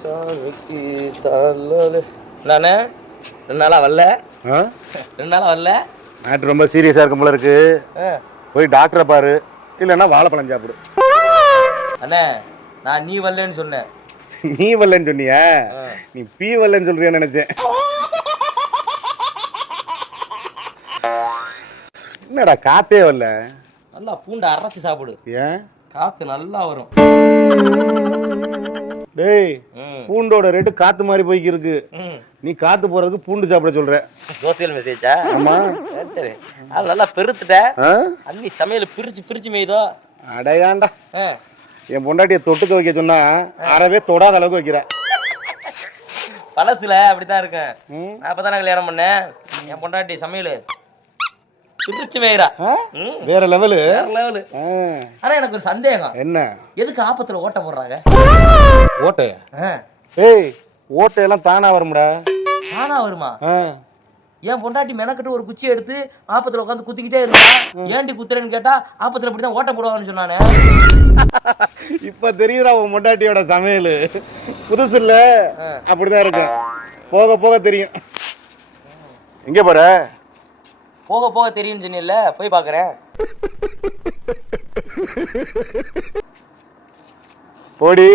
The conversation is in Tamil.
சாமிக்கு. நானே ரெண்டு நாளா வரல. ரெண்டு நாளா வரல. மேட்ரு ரொம்ப சீரியஸா இருக்கும் போல இருக்கு. போய் டாக்டரை பாரு. இல்லைன்னா வாழைப்பழம் சாப்பிடு. அண்ணே நான் நீ வரலன்னு சொன்னேன். நீ வரலன்னு சொன்னியா. நீ பீ வரலன்னு சொல்றியான்னு நினைச்சேன். என்னடா காத்தே வரல. நல்லா பூண்டை அரைச்சு சாப்பிடு. ஏன்? காத்து நல்லா வரும். டேய் பூண்டோட ரேட்டு காத்து மாதிரி போய்க்கு இருக்கு. நீ காத்து போறதுக்கு பூண்டு சாப்பிட சொல்ற. சோசியல் மெசேஜா ஆமா. சரி அது நல்லா பெருத்துட்டேன் ஆ? அண்ணி சமையல் பிரிச்சு பிரிச்சு மேய்தோ? அடையாண்டா. ஆ. என் பொண்டாட்டிய தொட்டுக்க வைக்க சொன்னா அறவே தொடாத அளவுக்கு வைக்கிற. பழசுல அப்படித்தான் இருக்கேன். நான் அப்பதான் கல்யாணம் பண்ணேன். என் பொண்டாட்டி சமையல். பிரிச்சு மேய்றா ஆ? ம் வேற லெவலு? வேற லெவலு. ஆனா எனக்கு ஒரு சந்தேகம். என்ன? எதுக்கு ஆப்பத்துல ஓட்ட போடுறாங்க? ஓட்டைய? ஏய் ஓட்டையெல்லாம் தானா வரும்டா? தானா வருமா. என் பொண்டாட்டி மெனக்கிட்டு ஒரு குச்சி எடுத்து ஆப்பத்துல உட்காந்து குத்திக்கிட்டே இருந்தா ஏன்டி குத்துறேன்னு கேட்டா ஆப்பத்துல இப்படிதான் ஓட்ட போடுவாங்கன்னு சொன்னானே. இப்ப தெரியுதா உன் பொண்டாட்டியோட சமையல்? புதுசு இல்ல. அப்படிதான் இருக்கும். போக போக தெரியும். எங்க போற? போக போக தெரியும் சொன்னில்ல போய் பாக்குறேன். போடி.